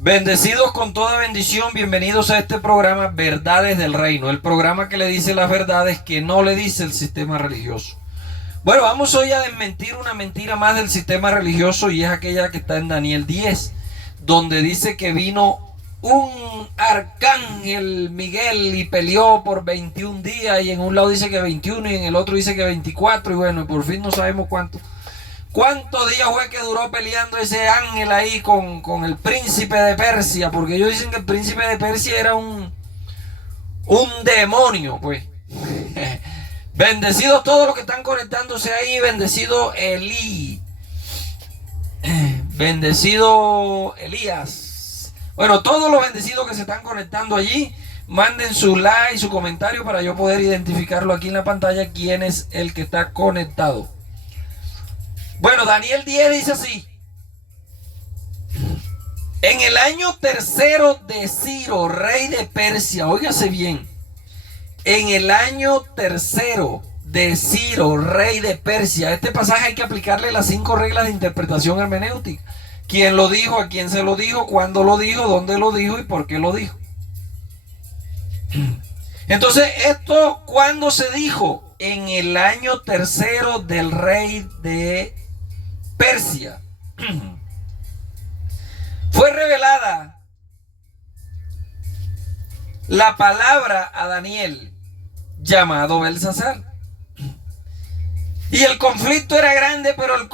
Bendecidos con toda bendición, bienvenidos a este programa Verdades del Reino, el programa que le dice las verdades que no le dice el sistema religioso. Bueno, vamos hoy a desmentir una mentira más del sistema religioso y es aquella que está en Daniel 10, donde dice que vino un arcángel Miguel y peleó por 21 días y en un lado dice que 21 y en el otro dice que 24 y bueno, por fin no sabemos ¿Cuántos días fue que duró peleando ese ángel ahí con el príncipe de Persia? Porque ellos dicen que el príncipe de Persia era un demonio, pues. Bendecidos todos los que están conectándose ahí. Bendecido Elí. Bendecido Elías. Bueno, todos los bendecidos que se están conectando allí, manden su like, su comentario para yo poder identificarlo aquí en la pantalla quién es el que está conectado. Bueno, Daniel 10 dice así: en el año tercero de Ciro, rey de Persia, óigase bien, en el año tercero de Ciro, rey de Persia, este pasaje hay que aplicarle las 5 reglas de interpretación hermenéutica. ¿Quién lo dijo? ¿A quién se lo dijo? ¿Cuándo lo dijo? ¿Dónde lo dijo? ¿Y por qué lo dijo? Entonces, ¿esto cuándo se dijo? En el año tercero del rey de Persia. Fue revelada la palabra a Daniel, llamado Belsasar. Y el conflicto era grande, pero él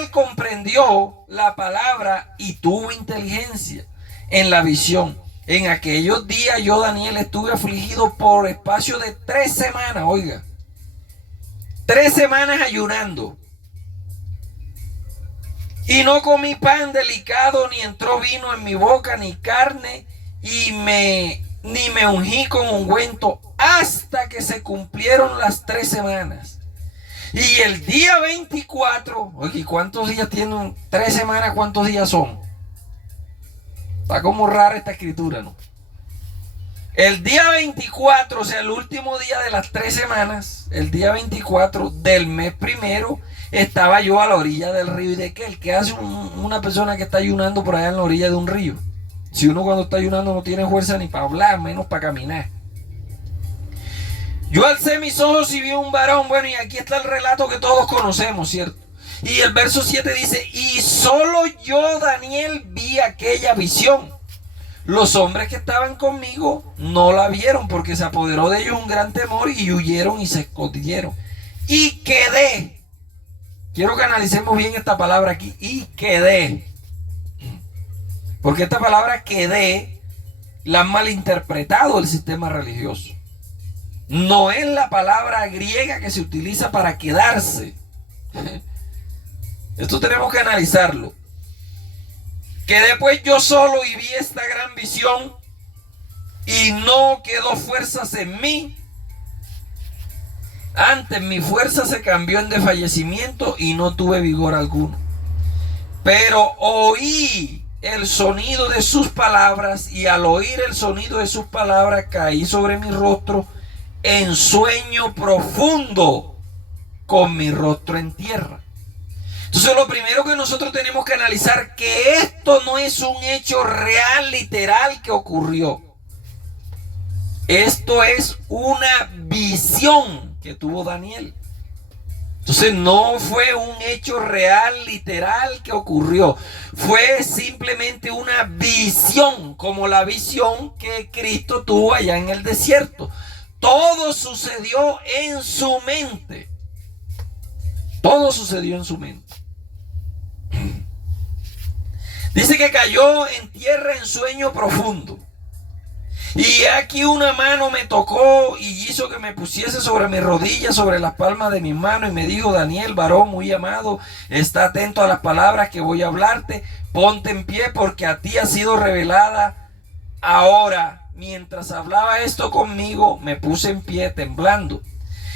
comprendió la palabra y tuvo inteligencia en la visión. En aquellos días yo, Daniel, estuve afligido por espacio de 3 semanas, oiga. 3 semanas ayunando. Y no comí pan delicado, ni entró vino en mi boca, ni carne, ni me ungí con ungüento, hasta que se cumplieron las 3 semanas. Y el día 24, oye, ¿cuántos días tienen? 3 semanas, ¿cuántos días son? Está como rara esta escritura, ¿no? El día 24, o sea, el último día de las 3 semanas, el día 24 del mes primero, estaba yo a la orilla del río. ¿Y de qué? ¿Qué hace una persona que está ayunando por allá en la orilla de un río? Si uno cuando está ayunando no tiene fuerza ni para hablar, menos para caminar. Yo alcé mis ojos y vi un varón. Bueno, y aquí está el relato que todos conocemos, ¿cierto? Y el verso 7 dice: y solo yo, Daniel, vi aquella visión. Los hombres que estaban conmigo no la vieron, porque se apoderó de ellos un gran temor y huyeron y se escondieron. Y quedé. Quiero que analicemos bien esta palabra aquí. Y quedé. Porque esta palabra quedé la han malinterpretado el sistema religioso. No es la palabra griega que se utiliza para quedarse. Esto tenemos que analizarlo. Quedé pues yo solo y vi esta gran visión y no quedó fuerzas en mí. Antes mi fuerza se cambió en desfallecimiento y no tuve vigor alguno. Pero oí el sonido de sus palabras y al oír el sonido de sus palabras caí sobre mi rostro en sueño profundo con mi rostro en tierra. Entonces lo primero que nosotros tenemos que analizar que esto no es un hecho real, literal que ocurrió. Esto es una visión que tuvo Daniel. Entonces no fue un hecho real, literal que ocurrió. Fue simplemente una visión, como la visión que Cristo tuvo allá en el desierto. Todo sucedió en su mente. Todo sucedió en su mente. Dice que cayó en tierra en sueño profundo. Y aquí una mano me tocó y hizo que me pusiese sobre mis rodillas, sobre las palmas de mis manos, y me dijo: Daniel, varón muy amado, está atento a las palabras que voy a hablarte. Ponte en pie, porque a ti ha sido revelada ahora. Mientras hablaba esto conmigo, me puse en pie temblando.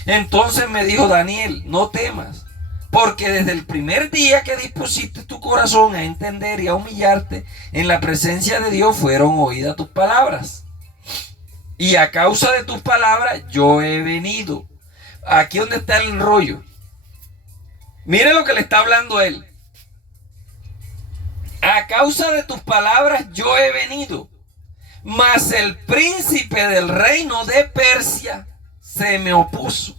Entonces me dijo: Daniel, no temas, porque desde el primer día que dispusiste tu corazón a entender y a humillarte en la presencia de Dios, fueron oídas tus palabras. Y a causa de tus palabras yo he venido. Aquí donde está el rollo. Mire lo que le está hablando él. a causa de tus palabras yo he venido, mas el príncipe del reino de Persia se me opuso.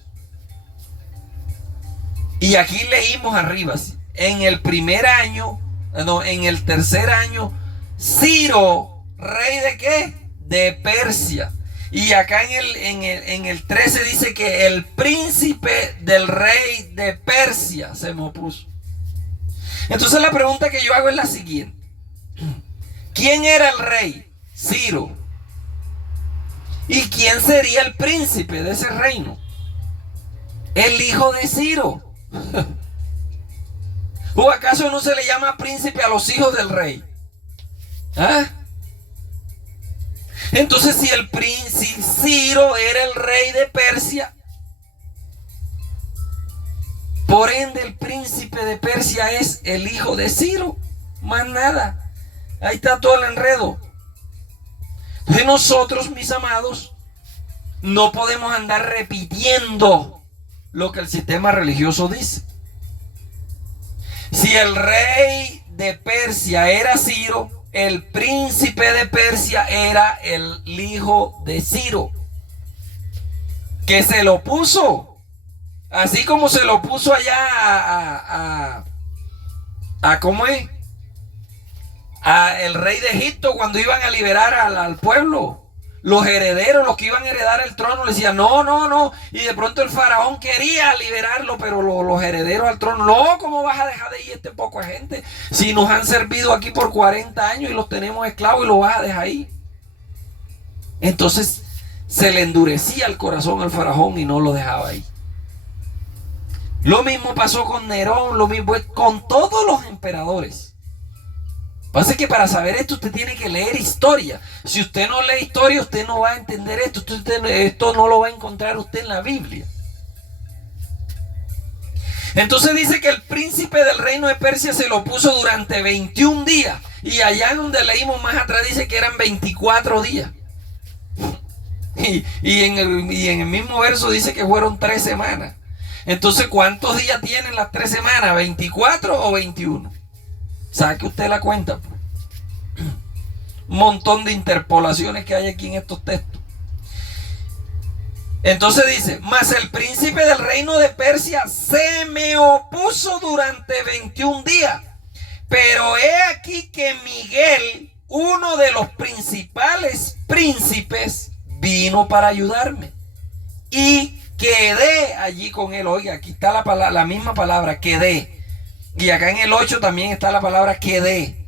Y aquí leímos arriba, en el primer año, no, en el tercer año, Ciro, rey de ¿qué? De Persia. Y acá en el 13 dice que el príncipe del rey de Persia se me opuso. Entonces la pregunta que yo hago es la siguiente. ¿Quién era el rey? Ciro. ¿Y quién sería el príncipe de ese reino? El hijo de Ciro. ¿O acaso no se le llama príncipe a los hijos del rey? ¿Ah? Entonces, si el príncipe Ciro era el rey de Persia, por ende el príncipe de Persia es el hijo de Ciro. Más nada. Ahí está todo el enredo. Entonces nosotros, mis amados, no podemos andar repitiendo lo que el sistema religioso dice. Si el rey de Persia era Ciro, el príncipe de Persia era el hijo de Ciro, que se lo puso, así como se lo puso allá ¿cómo es? A el rey de Egipto cuando iban a liberar al pueblo. Los herederos, los que iban a heredar el trono, le decían no, no, no. Y de pronto el faraón quería liberarlo, pero los herederos al trono, no, ¿cómo vas a dejar de ir este poco de gente? Si nos han servido aquí por 40 años y los tenemos esclavos y los vas a dejar ahí. Entonces se le endurecía el corazón al faraón y no lo dejaba ahí. Lo mismo pasó con Nerón, lo mismo con todos los emperadores. Pasa que para saber esto usted tiene que leer historia. Si usted no lee historia, usted no va a entender esto. Esto no lo va a encontrar usted en la Biblia. Entonces dice que el príncipe del reino de Persia se lo puso durante 21 días. Y allá donde leímos más atrás dice que eran 24 días. Y en el mismo verso dice que fueron 3 semanas. Entonces, ¿cuántos días tienen las 3 semanas? ¿24 o 21? Saque usted la cuenta. Un montón de interpolaciones que hay aquí en estos textos. Entonces dice, mas el príncipe del reino de Persia se me opuso durante 21 días. Pero he aquí que Miguel, uno de los principales príncipes, vino para ayudarme. Y quedé allí con él. Oiga, aquí está la misma palabra, quedé. Y acá en el 8 también está la palabra quedé.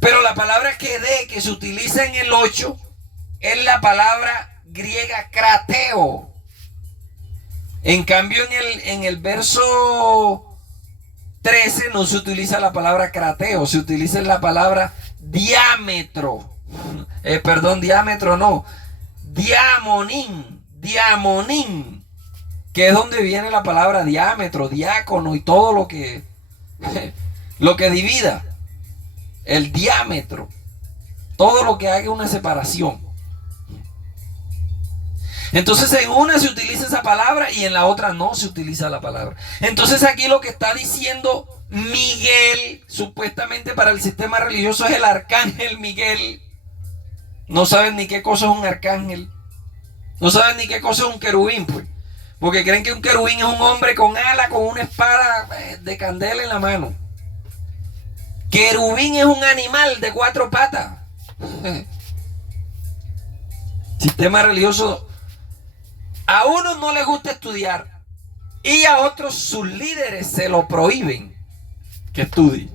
Pero la palabra quedé que se utiliza en el 8 es la palabra griega krateo. En cambio en el verso 13 no se utiliza la palabra krateo, se utiliza la palabra diámetro. Diámetro no. Diamonín. Que es donde viene la palabra diámetro, diácono y todo lo que divida. El diámetro. Todo lo que haga una separación. Entonces en una se utiliza esa palabra y en la otra no se utiliza la palabra. Entonces aquí lo que está diciendo Miguel, supuestamente para el sistema religioso, es el arcángel Miguel. No saben ni qué cosa es un arcángel. No saben ni qué cosa es un querubín, pues. Porque creen que un querubín es un hombre con ala, con una espada de candela en la mano. Querubín es un animal de 4 patas. Sistema religioso. A unos no les gusta estudiar y a otros sus líderes se lo prohíben que estudie.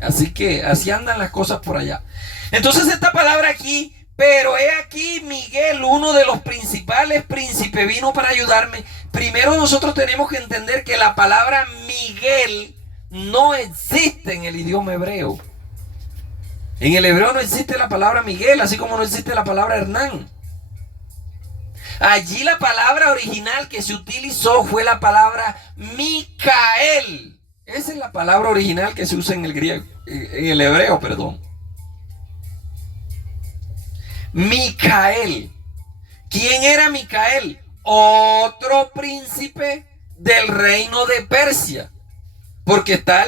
Así que así andan las cosas por allá. Entonces esta palabra aquí, pero he aquí Miguel, uno de los principales príncipes, vino para ayudarme. Primero nosotros tenemos que entender que la palabra Miguel no existe en el idioma hebreo. En el hebreo no existe la palabra Miguel, así como no existe la palabra Hernán. Allí la palabra original que se utilizó fue la palabra Micael. Esa es la palabra original que se usa en el griego, en el hebreo, perdón. Micael. ¿Quién era Micael? Otro príncipe del reino de Persia. Porque está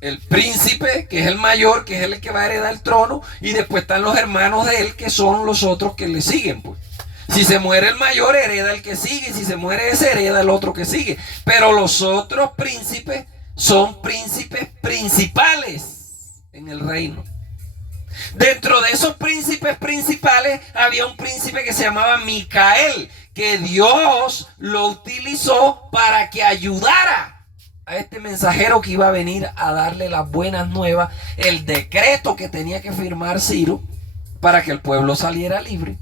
el príncipe, que es el mayor, que es el que va a heredar el trono, y después están los hermanos de él, que son los otros que le siguen, pues. Si se muere el mayor, hereda el que sigue, y si se muere ese, hereda el otro que sigue. Pero los otros príncipes son príncipes principales en el reino. Dentro de esos príncipes principales había un príncipe que se llamaba Micael, que Dios lo utilizó para que ayudara a este mensajero que iba a venir a darle las buenas nuevas, el decreto que tenía que firmar Ciro para que el pueblo saliera libre.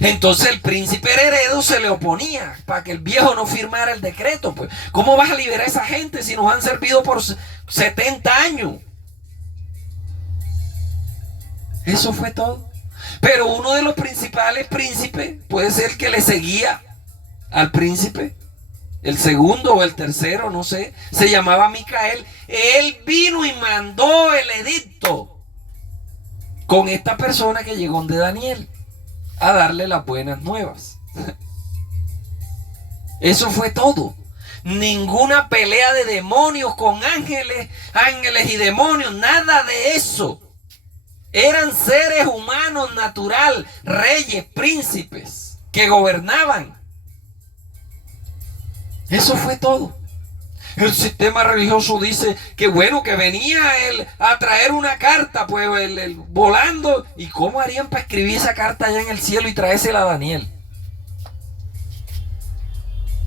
Entonces el príncipe heredero se le oponía para que el viejo no firmara el decreto. Pues, ¿cómo vas a liberar a esa gente si nos han servido por 70 años? Eso fue todo. Pero uno de los principales príncipes, puede ser que le seguía al príncipe, el segundo o el tercero, no sé, se llamaba Micael. Él vino y mandó el edicto con esta persona que llegó de Daniel a darle las buenas nuevas. Eso fue todo. Ninguna pelea de demonios con ángeles y demonios, nada de eso. Eran seres humanos natural, reyes, príncipes, que gobernaban. Eso fue todo. El sistema religioso dice que bueno, que venía él a traer una carta, pues él volando. ¿Y cómo harían para escribir esa carta allá en el cielo y traérsela a Daniel?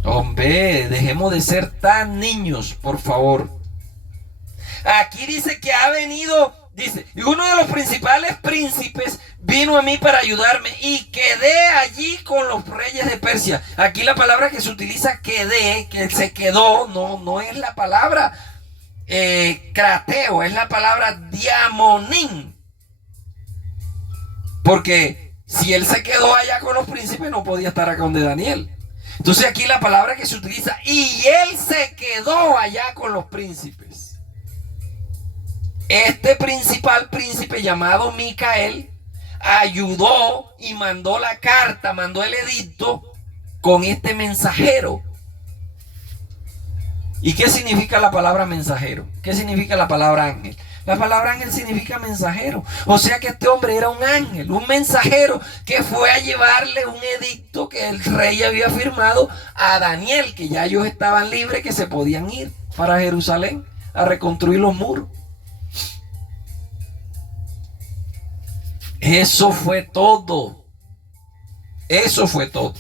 Hombre, dejemos de ser tan niños, por favor. Aquí dice que ha venido, dice, y uno de los principales príncipes vino a mí para ayudarme y quedé allí con los reyes de Persia. Aquí la palabra que se utiliza, quedé, que se quedó, no es la palabra crateo, es la palabra diamonín. Porque si él se quedó allá con los príncipes, no podía estar acá donde Daniel. Entonces aquí la palabra que se utiliza, y él se quedó allá con los príncipes. Este principal príncipe llamado Micael ayudó y mandó la carta, mandó el edicto con este mensajero. ¿Y qué significa la palabra mensajero? ¿Qué significa la palabra ángel? La palabra ángel significa mensajero. O sea que este hombre era un ángel, un mensajero que fue a llevarle un edicto que el rey había firmado a Daniel, que ya ellos estaban libres, que se podían ir para Jerusalén a reconstruir los muros. Eso fue todo. Eso fue todo.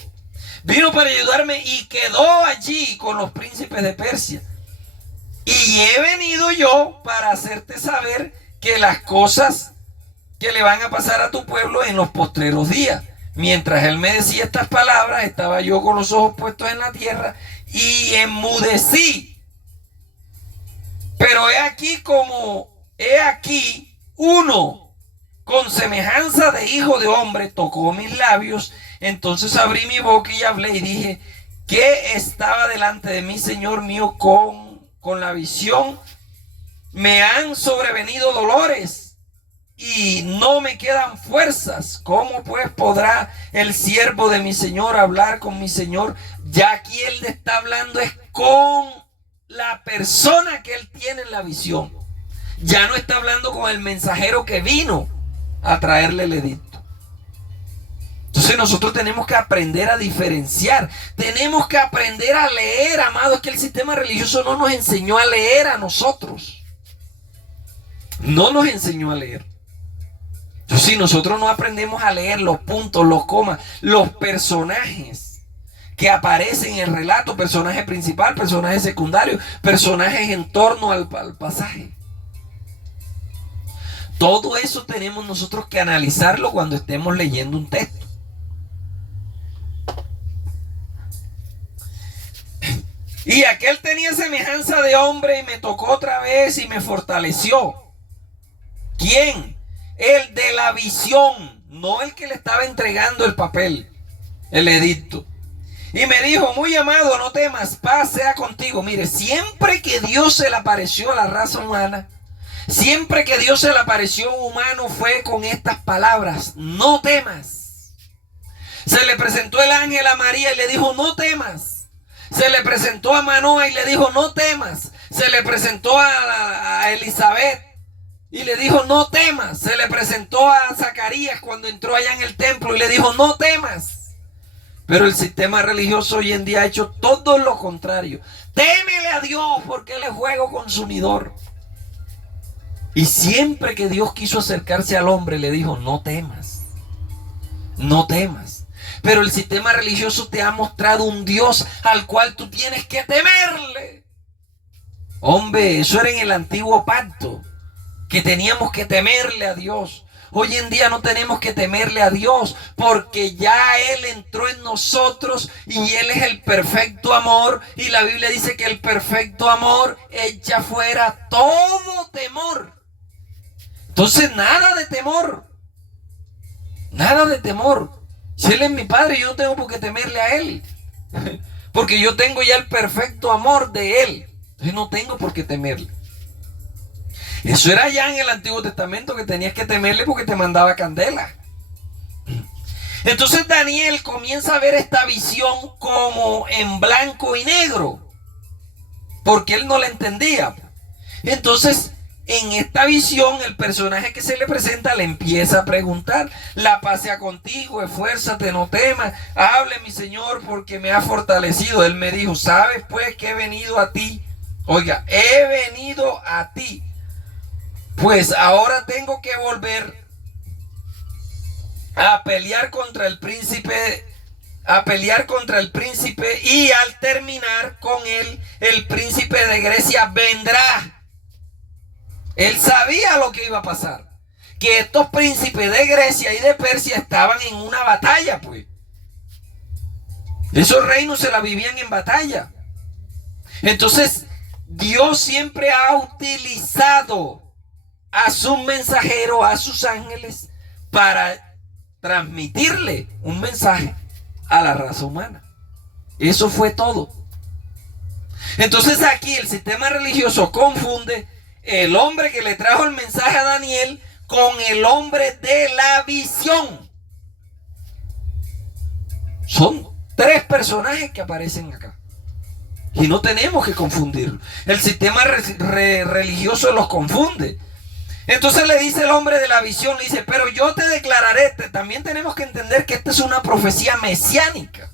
Vino para ayudarme y quedó allí con los príncipes de Persia. Y he venido yo para hacerte saber que las cosas que le van a pasar a tu pueblo en los postreros días. Mientras él me decía estas palabras, estaba yo con los ojos puestos en la tierra y enmudecí. Pero he aquí uno con semejanza de hijo de hombre tocó mis labios. Entonces abrí mi boca y hablé y dije, ¿qué estaba delante de mí, Señor mío, con la visión? Me han sobrevenido dolores y no me quedan fuerzas. ¿Cómo pues podrá el siervo de mi Señor hablar con mi Señor? Ya aquí él está hablando es con la persona que él tiene en la visión. Ya no está hablando con el mensajero que vino a traerle el edicto. Entonces nosotros tenemos que aprender a diferenciar. Tenemos que aprender a leer, amados. Es que el sistema religioso no nos enseñó a leer a nosotros. No nos enseñó a leer. Entonces, si nosotros no aprendemos a leer los puntos, los comas, los personajes que aparecen en el relato, personaje principal, personaje secundario, personajes en torno al pasaje. Todo eso tenemos nosotros que analizarlo cuando estemos leyendo un texto. Y aquel tenía semejanza de hombre y me tocó otra vez y me fortaleció. ¿Quién? El de la visión, no el que le estaba entregando el papel, el edicto. Y me dijo, muy amado, no temas, paz sea contigo. Mire, siempre que Dios se le apareció a la raza humana, siempre que Dios se le apareció a un humano fue con estas palabras, no temas. Se le presentó el ángel a María y le dijo, no temas. Se le presentó a Manoa y le dijo, no temas. Se le presentó a Elizabeth y le dijo, no temas. Se le presentó a Zacarías cuando entró allá en el templo y le dijo, no temas. Pero el sistema religioso hoy en día ha hecho todo lo contrario. Témele a Dios porque Él es fuego consumidor. Y siempre que Dios quiso acercarse al hombre, le dijo, no temas. No temas. Pero el sistema religioso te ha mostrado un Dios al cual tú tienes que temerle. Hombre, eso era en el antiguo pacto, que teníamos que temerle a Dios. Hoy en día no tenemos que temerle a Dios, porque ya Él entró en nosotros y Él es el perfecto amor. Y la Biblia dice que el perfecto amor echa fuera todo temor. Entonces nada de temor. Nada de temor. Si Él es mi Padre, yo no tengo por qué temerle a Él. Porque yo tengo ya el perfecto amor de Él. Entonces no tengo por qué temerle. Eso era ya en el Antiguo Testamento, que tenías que temerle porque te mandaba candela. Entonces Daniel comienza a ver esta visión como en blanco y negro, porque él no la entendía. Entonces en esta visión el personaje que se le presenta le empieza a preguntar: la paz sea contigo, esfuérzate, no temas, hable mi Señor porque me ha fortalecido. Él me dijo: ¿sabes pues que he venido a ti? Oiga, he venido a ti, pues ahora tengo que volver a pelear contra el príncipe, y al terminar con él, el príncipe de Grecia vendrá. Él sabía lo que iba a pasar, que estos príncipes de Grecia y de Persia estaban en una batalla, pues. Esos reinos se la vivían en batalla. Entonces, Dios siempre ha utilizado a sus mensajeros, a sus ángeles, para transmitirle un mensaje a la raza humana. Eso fue todo. Entonces aquí el sistema religioso confunde el hombre que le trajo el mensaje a Daniel con el hombre de la visión. Son tres personajes que aparecen acá. Y no tenemos que confundirlo. El sistema religioso los confunde. Entonces le dice el hombre de la visión, le dice: pero yo te declararé. También tenemos que entender que esta es una profecía mesiánica.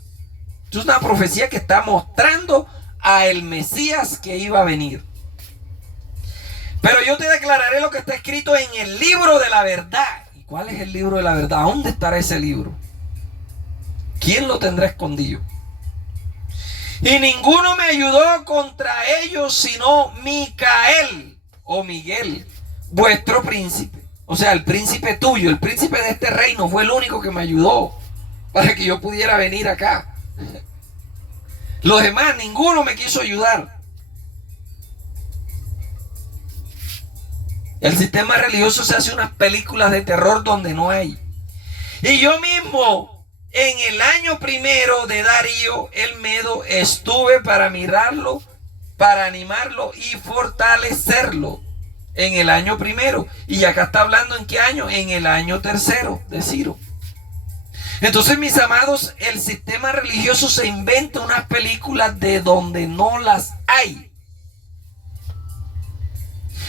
Esto es una profecía que está mostrando a el Mesías que iba a venir. Pero yo te declararé lo que está escrito en el libro de la verdad. ¿Y cuál es el libro de la verdad? ¿Dónde estará ese libro? ¿Quién lo tendrá escondido? Y ninguno me ayudó contra ellos sino Micael o Miguel, vuestro príncipe. O sea, el príncipe tuyo, el príncipe de este reino, fue el único que me ayudó para que yo pudiera venir acá. Los demás, ninguno me quiso ayudar. El sistema religioso se hace unas películas de terror donde no hay. Y yo mismo, en el año primero de Darío el Medo, estuve para mirarlo, para animarlo y fortalecerlo. En el año primero. Y acá está hablando en qué año: en el año tercero de Ciro. Entonces, mis amados, el sistema religioso se inventa unas películas de donde no las hay.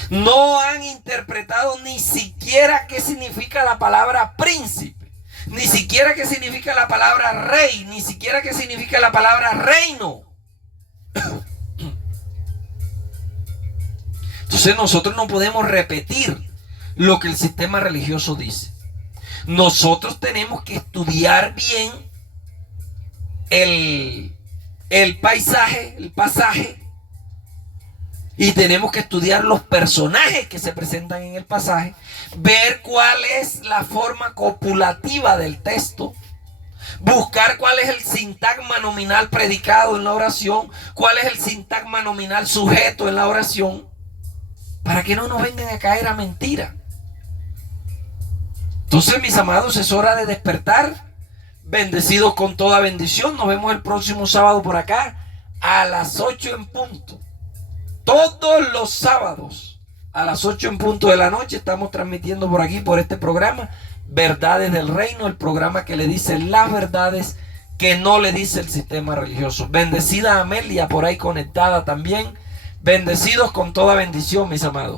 No han interpretado ni siquiera qué significa la palabra príncipe, ni siquiera qué significa la palabra rey, ni siquiera qué significa la palabra reino. Entonces nosotros no podemos repetir lo que el sistema religioso dice. Nosotros tenemos que estudiar bien el pasaje, y tenemos que estudiar los personajes que se presentan en el pasaje, ver cuál es la forma copulativa del texto, buscar cuál es el sintagma nominal predicado en la oración, cuál es el sintagma nominal sujeto en la oración, para que no nos vengan a caer a mentira. Entonces, mis amados, es hora de despertar, bendecidos con toda bendición. Nos vemos el próximo sábado por acá a las 8 en punto. Todos los sábados a las 8 en punto de la noche estamos transmitiendo por aquí, por este programa, Verdades del Reino, el programa que le dice las verdades que no le dice el sistema religioso. Bendecida Amelia por ahí conectada también. Bendecidos con toda bendición, mis amados.